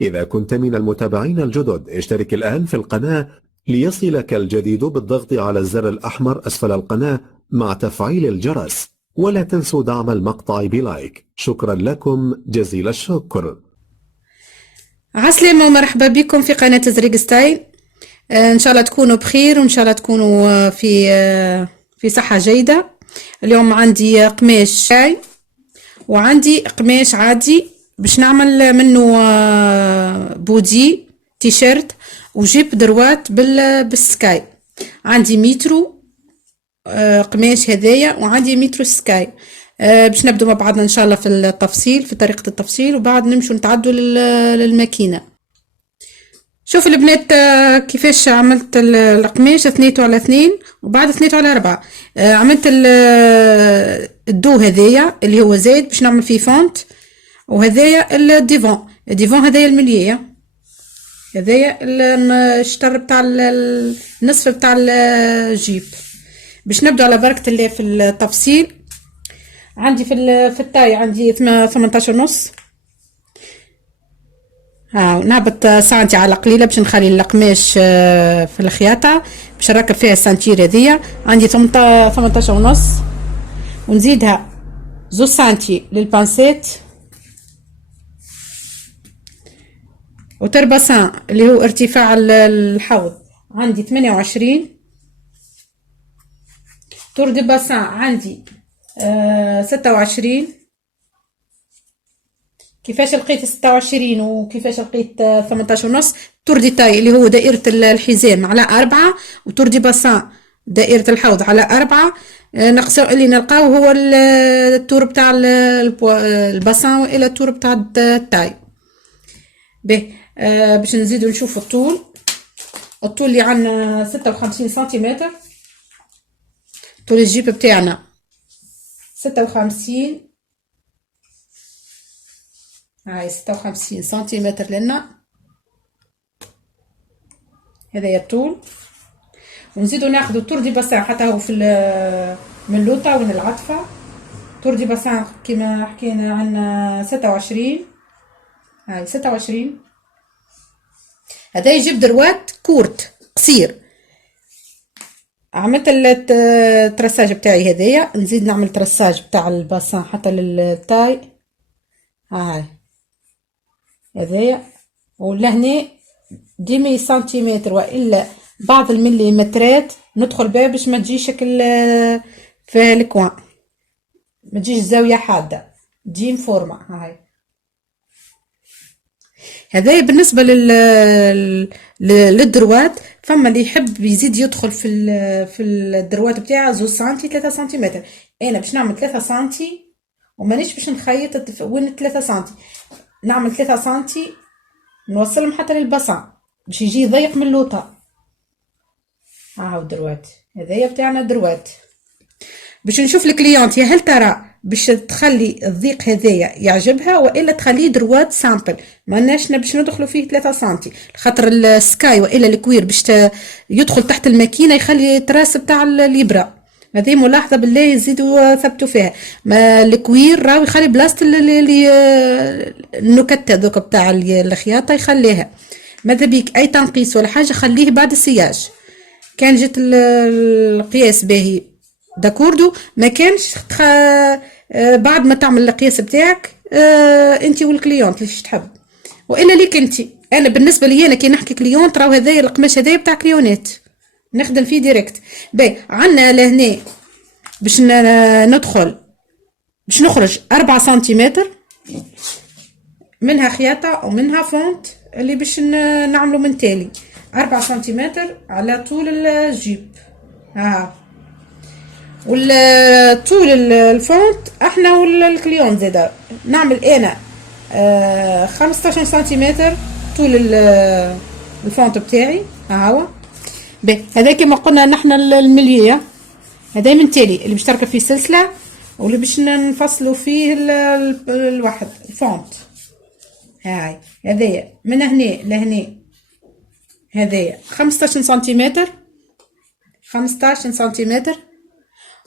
إذا كنت من المتابعين الجدد اشترك الآن في القناة ليصلك الجديد بالضغط على الزر الأحمر أسفل القناة مع تفعيل الجرس، ولا تنسوا دعم المقطع بلايك. شكرا لكم جزيل الشكر. عسلامة ومرحبا بكم في قناة زريق ستايل. ان شاء الله تكونوا بخير وان شاء الله تكونوا في صحة جيدة. اليوم عندي قماش شاي وعندي قماش عادي باش نعمل منه بودي تيشيرت وجيب دروات بالسكاي. عندي مترو قماش هذايا وعندي مترو سكاي. باش نبدو مع بعضنا ان شاء الله في التفصيل، في طريقة التفصيل، وبعد نمشوا نتعدوا للماكينة. شوف البنات كيفاش عملت القماش 2 على 2 وبعد 2 على 4. عملت الدو هذايا اللي هو زايد باش نعمل فيه فونت، وهذايا الديفون هذايا الملية، هذايا الشطر بتاع النصف بتاع الجيب. باش نبدو على بركة الله في التفصيل. عندي في التاي عندي 18 ونص. نهبط سانتي على قليلة باش نخلي القماش في الخياطة باش نركب فيها السانتير هذيا. عندي 18 ونص ونزيدها 2 سانتي للبانسيت، وتربسان اللي هو ارتفاع الحوض عندي 28. تور دي باسان عندي 26. كيفاش لقيت 26 وكيفاش لقيت 18 ونص؟ تور دي تاي اللي هو دائرة الحزام على 4، وتور دي باسان دائرة الحوض على 4. نقص اللي نلقاو هو التور بتاع الباسان والى التور بتاع التاي. به باش نزيدو نشوف الطول اللي عندنا 56 سنتيمتر. طول الجيب بتاعنا 56. هاي 56 سنتيمتر لنا، هذا الطول. ونزيدو ناخدو تور دي باسان حتى هو في من اللوطة ومن العطفة. تور دي باسان كما حكينا عنا 26. هاي 26. هذا يجيب دروات كورت قصير. عملت الترساج بتاعي هذايا، نزيد نعمل ترساج بتاع الباسان حتى للتاي. هاي هذايا ولهنا 10 سنتيمتر والا بعض المليمترات ندخل بها باش ما تجيش شكل في الكوان، ما تجيش زاويه حاده، تجي فورمه. هاي هذايا بالنسبه للدروات. فما اللي يحب يزيد يدخل في الدروات بتاعه 2 سنتي 3 سنتيمتر. انا باش نعمل 3 سنتي ومانيش باش نخيط وين 3 سنتي، نعمل 3 سنتي نوصلهم حتى للبصع باش يجي ضيق من اللوطة. هاو دروات هذايا بتاعنا دروات. باش نشوف الكليونت هل ترى باش تخلي الضيق هذايا يعجبها والا تخليه دروات سامبل. ماناش باش ندخلوا فيه 3 سنتي خاطر السكاي والا الكوير باش يدخل تحت الماكينه يخلي تراس بتاع الابره. هذه ملاحظه بالله يزيدوا ثبتوا فيها. ما الكوير راهو يخلي بلاصه النكت هذوك بتاع الخياطه يخليها. ماذا بيك اي تنقيس ولا حاجه خليه بعد السياج. كان جت القياس باهي داكوردو، ما كانش بعد ما تعمل القياس بتاعك انت والكليونت اللي تحب والا ليك انت. انا بالنسبه لي انا كي نحكي كليونت راهو هذايا القماش هذايا بتاع كليونات نخدم فيه ديريكت. باهي عندنا لهنا باش ندخل باش نخرج 4 سنتيمتر منها خياطه ومنها فونت اللي باش نعملو من تالي 4 سنتيمتر على طول الجيب. والطول الفونت احنا والكليون زادا نعمل انا 15 سنتيمتر طول الفونت بتاعي. هاهو هذا كما قلنا نحن الملية هذا من تالي اللي باش تركب فيه سلسلة واللي باش نفصلوا فيه الواحد الفونت. هاي هذايا من هنا لهنا هذايا 15 سنتيمتر 15 سنتيمتر،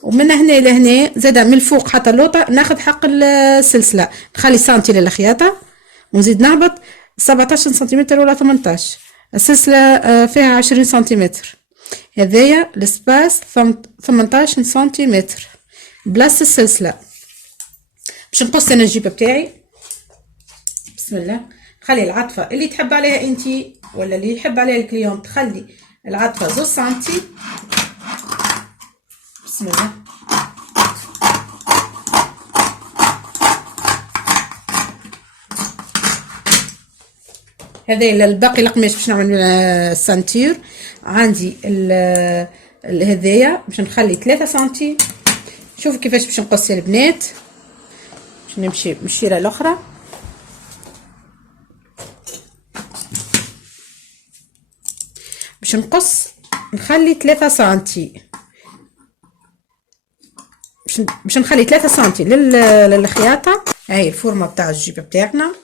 ومن هنا لهنا زاد من الفوق حتى اللوطة ناخذ حق السلسلة نخلي سنتي للخياطة ونزيد نهبط 17 سنتيمتر ولا 18. السلسلة فيها 20 سنتيمتر. هذايا السباس 18 سنتيمتر بلاس السلسلة. باش نقص انا الجيبة بتاعي. بسم الله. خلي العطفة اللي تحب عليها انتي ولا اللي يحب عليها الكليون، تخلي العطفة 2 سنتي. بسم الله. هذا الباقي القماش باش نعمل السانتير. عندي هذايا باش نخلي 3 سنتي. شوفوا كيفاش باش نقص يا البنات. باش نمشي من الشيره الاخرى. باش نقص نخلي 3 سنتي. باش نخلي 3 سنتي للخياطه. هاي الفورمه بتاع الجيبه بتاعنا.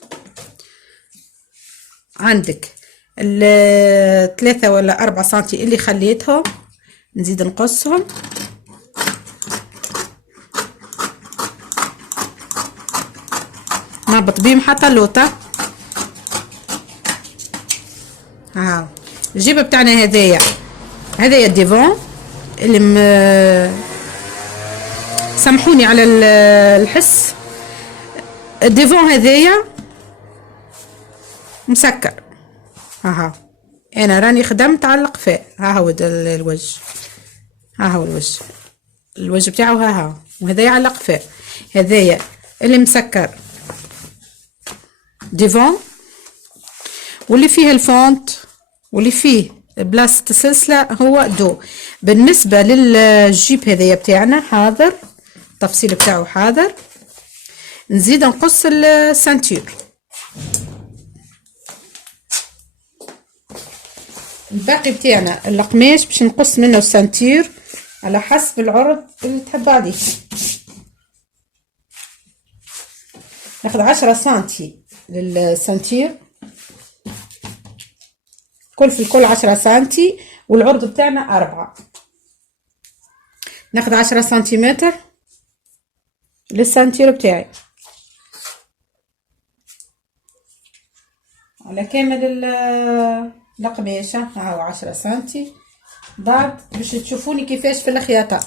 عندك 3 ولا 4 سنتي اللي خليتهم نزيد نقصهم. نهبط بيهم حتى اللوطه. الجيبه بتاعنا هذايا الديفون اللي سامحوني على الحس. الديفون هذايا مسكر. انا راني خدمت على القفاء. ها هو الوجه. ها هو الوجه بتاعه. ها وهذايا على القفاء. هذايا اللي مسكر ديفون، واللي فيه الفونت واللي فيه بلاصه السلسله هو دو. بالنسبه للجيب هذايا بتاعنا حاضر التفصيل بتاعه حاضر. نزيد نقص السانتير. الباقي بتاعنا القماش باش نقص منه السانتير على حسب العرض اللي تحب عليه. ناخذ 10 سنتي للسانتير، كل في الكل 10 سنتي، والعرض بتاعنا 4. ناخذ 10 سنتيمتر للسانتير بتاعي على كامل القماشة. ها هو 10 سنتي. بعد باش تشوفوني كيفاش في الخياطة.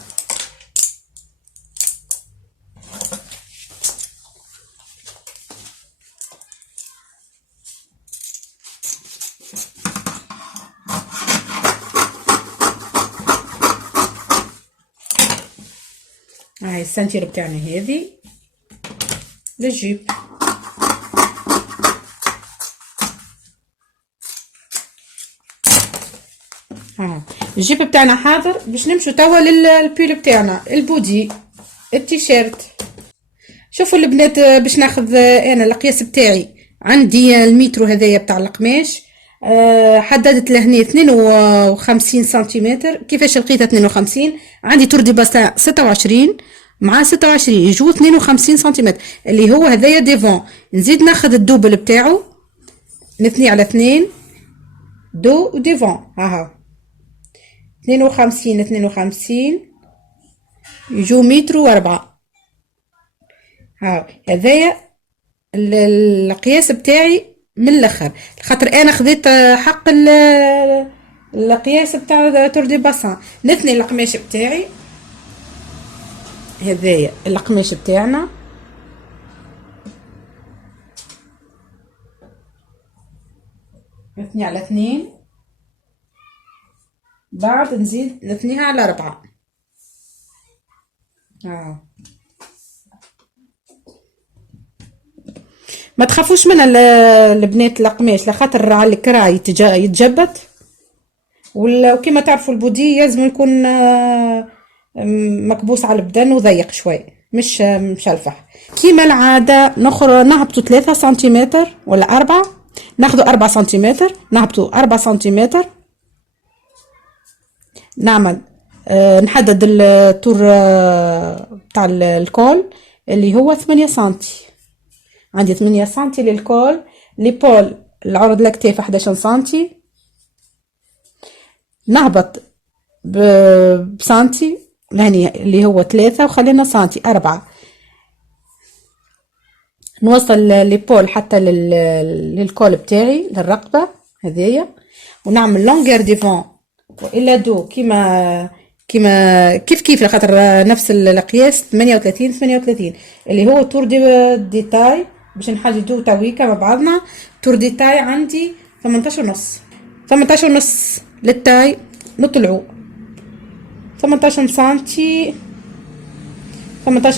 هاي السنتير بتاعنا هذه للجيب. الجيب بتاعنا حاضر. باش نمشوا توا للبيل بتاعنا البودي التيشيرت. شوفوا البنات باش ناخذ انا القياس بتاعي. عندي المترو هذايا بتاع القماش. حددت له هنا 52 سنتيمتر. كيفاش لقيتها 52؟ عندي تور دي باسان 26 مع 26 يجوا 52 سنتيمتر اللي هو هذايا ديفون. نزيد ناخذ الدوبل بتاعه نثني على 2 دو وديفون. ها 52 يجوا متر و4. هذايا القياس بتاعي من الاخر، خاطر انا خذيت حق القياس بتاع تور دي باسان. نثني القماش بتاعي. هذايا القماش بتاعنا نثني على 2. بعد نزيد نثنيها على 4. ما تخافوش من البنات القماش، لخاطر على الكرا يتجبد، وكما تعرفوا البودي لازم يكون مكبوس على البدن وضيق شوي، مش مشلفح كيما العاده. نهبطوا 3 سنتيمتر ولا 4، ناخذوا 4 سنتيمتر، نهبطوا 4 سنتيمتر، نعمل نحدد الطور بتاع الكول اللي هو 8 سنتي. عندي 8 سنتي للكول. ليبول العرض الاكتاف 11 سنتي. نهبط بسنتي لهني اللي هو 3 وخلينا سنتي 4. نوصل ليبول حتى للكول بتاعي للرقبة هذيا، ونعمل لونغير ديفون وإلا دو كيما كيف لخاطر نفس القياس 38 اللي هو تور ديتاي باش نحددو تويكا مع بعضنا. تور ديتاي عندي 18 ونص للتاي، نطلعو 18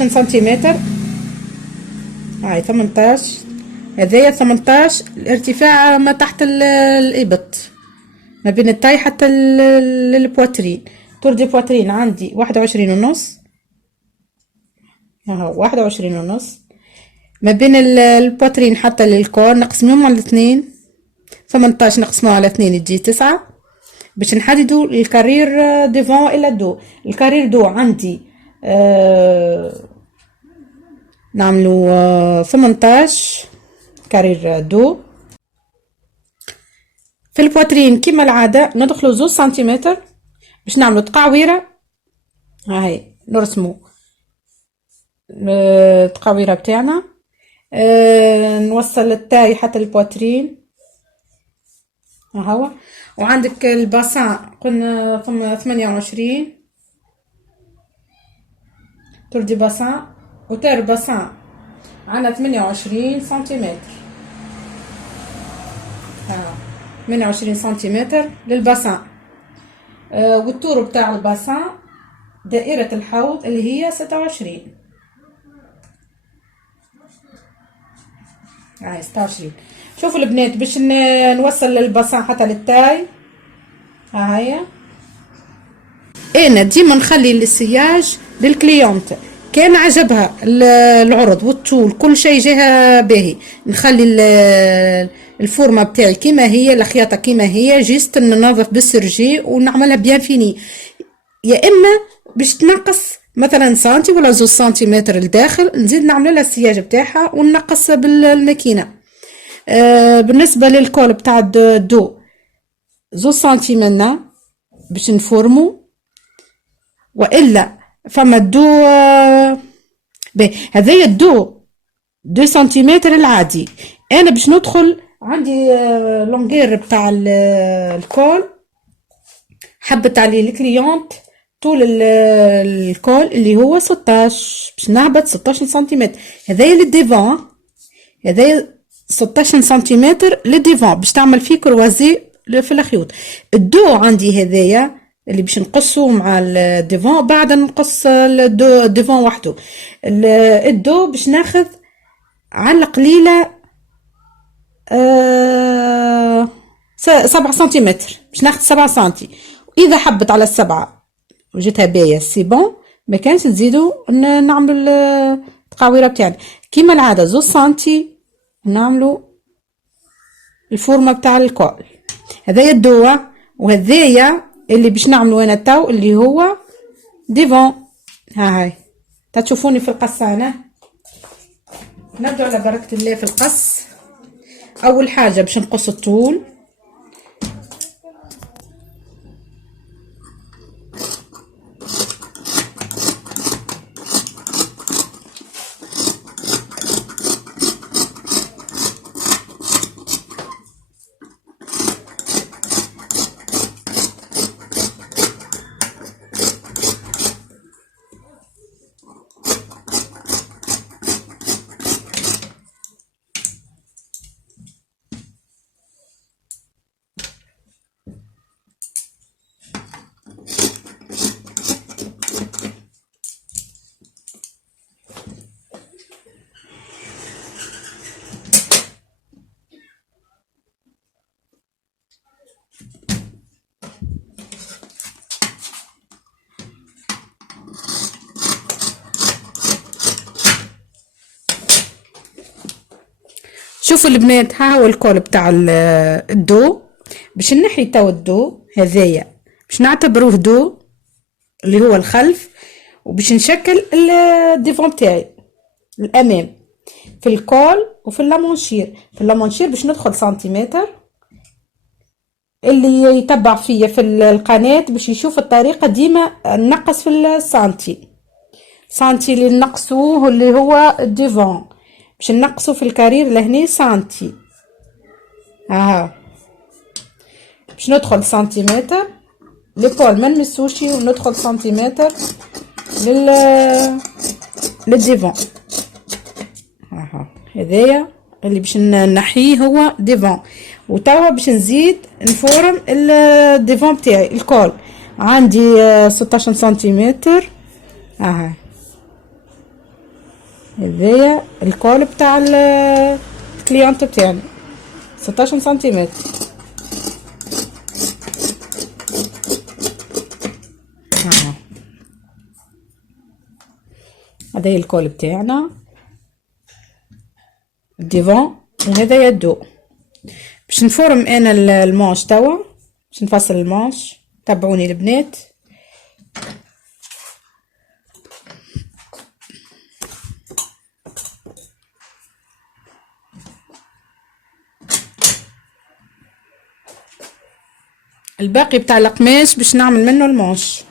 سنتيمتر. هاي 18 هذايا 18 الارتفاع ما تحت الإبط ما بين التاي حتى البواترين. طول دي بواترين عندي 21 ونص، ها 21 ونص. ما بين البواترين حتى للكور نقسمهم على 2، 18 نقسموه على 2 تجي 9 باش نحددوا الكارير ديفون إلى دو. الكارير دو عندي نعملوا 18 كارير دو. في البواترين كما العادة ندخلوا 2 سنتيمتر باش نعملوا تقعويرة. هاي نرسموا التقعويرة بتاعنا، نوصل التاي حتى البواترين هو. وعندك الباسان قلنا 28 طول دي باسان، وتار باسان عندنا 28 سنتيمتر. 28 سنتيمتر للباسان. والطور بتاع الباسان دائرة الحوض اللي هي 26. هاي 26. شوفوا البنات باش نوصل للباسان حتى للتاي. هاي انا ديما نخلي السياج للكليونت، كان عجبها العرض والطول كل شيء جاها باهي نخلي الفورمه بتاعي كيما هي، الخياطه كيما هي، جيست ننظف بالسرجي ونعملها بيان فيني. يا اما باش تنقص مثلا سنتي ولا 2 سنتيمتر لداخل نزيد نعمل لها السياج بتاعها وننقص بالماكينه. بالنسبه للكول بتاع الدو 2 سنتي منا باش نفورمو، والا فما الدو هذايا الدو 2 سنتيمتر العادي. انا باش ندخل عندي لونغير بتاع الكول حبت عليه الكليونت طول الكول اللي هو 16 باش نهبط 16 سنتيمتر. هذايا للديفان، هذايا 16 سنتيمتر للديفان باش تعمل فيه كروازي في الخيوط. الدو عندي هذايا اللي باش نقصه مع الديفان، بعد نقص الديفان وحده. الدو باش ناخذ على قليله 7 سنتيمتر باش ناخذ 7 سنتي. واذا حبت على 7 وجدتها باهيه سي بون، ما كانش تزيدوا نعملوا التقاويره بتاعنا كيما العاده 2 سنتي نعملوا الفورمه بتاع الكول. هذايا الدوه، وهذايا اللي باش نعملوا انا تاو اللي هو ديفون. هاي تشوفوني في القصانه. نبدأ على بركه الله في القص. اول حاجه باش نقص الطول، شوفوا البنات ها هو الكول بتاع الدو. باش نحي تو الدو هذايا باش نعتبروه دو اللي هو الخلف، وباش نشكل الديفون بتاعي الامام في الكول وفي اللامونشير. في اللامونشير باش ندخل سنتيمتر، اللي يتبع فيا في القناة باش يشوف الطريقة ديما نقص في السنتي اللي نقصوه اللي هو الديفون. باش نقصوا في الكارير لهني سنتي. ها باش ندخل سنتيمتر ليبول ما نمسوشي، وندخل سنتيمتر للديفون. هذايا اللي باش نحيه هو ديفون. وتوا باش نزيد نفورم الديفون بتاعي الكول. عندي 16 سنتيمتر. هذايا الكول بتاع الكليانت بتاعنا 16 سنتيمتر. هذا الكول بتاعنا الديفون، وهذا يدو. باش نفورم انا المانش توا، باش نفصل المانش. تابعوني البنات. الباقي بتاع القماش باش نعمل منه المانش.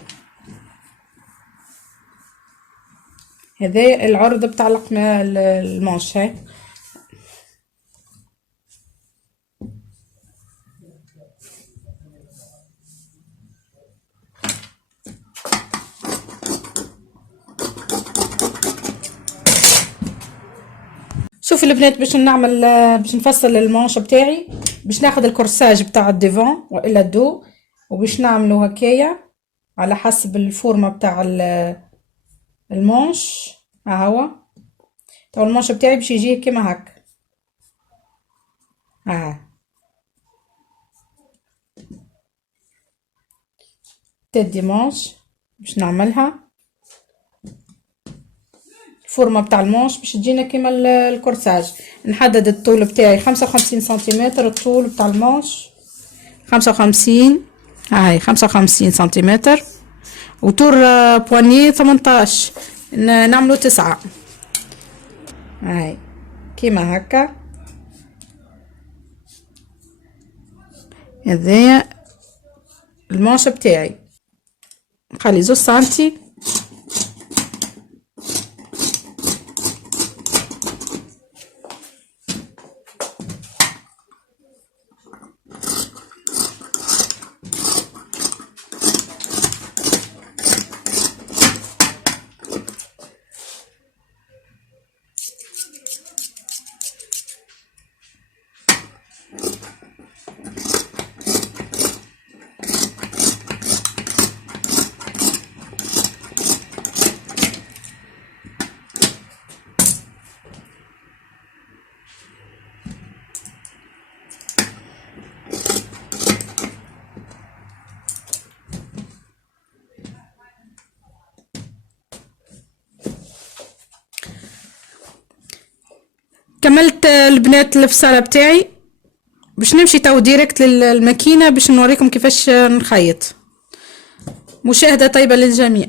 هذا العرض بتاع المانش. هاي شوفوا البنات، باش نعمل باش نفصل المانش بتاعي. باش ناخذ الكورساج بتاع الديفون والا الدو، وباش نعملو هكايا على حسب الفورمه بتاع المانش. ها هو تو المانش بتاعي باش يجي كيما هكا. تدي مانش باش نعملها الفورمه بتاع المانش باش تجينا كيما الكورساج. نحدد الطول بتاعي 55 سنتيمتر. الطول بتاع المانش 55. هاي 55 سنتيمتر. وطول بواني 18. نعملو 9. هاي كيما هكا. هذايا المانش بتاعي. نخلي 2 سنتي. كملت البنات الفصالة بتاعي. باش نمشي تو ديريكت للماكينة باش نوريكم كيفاش نخيط. مشاهدة طيبة للجميع.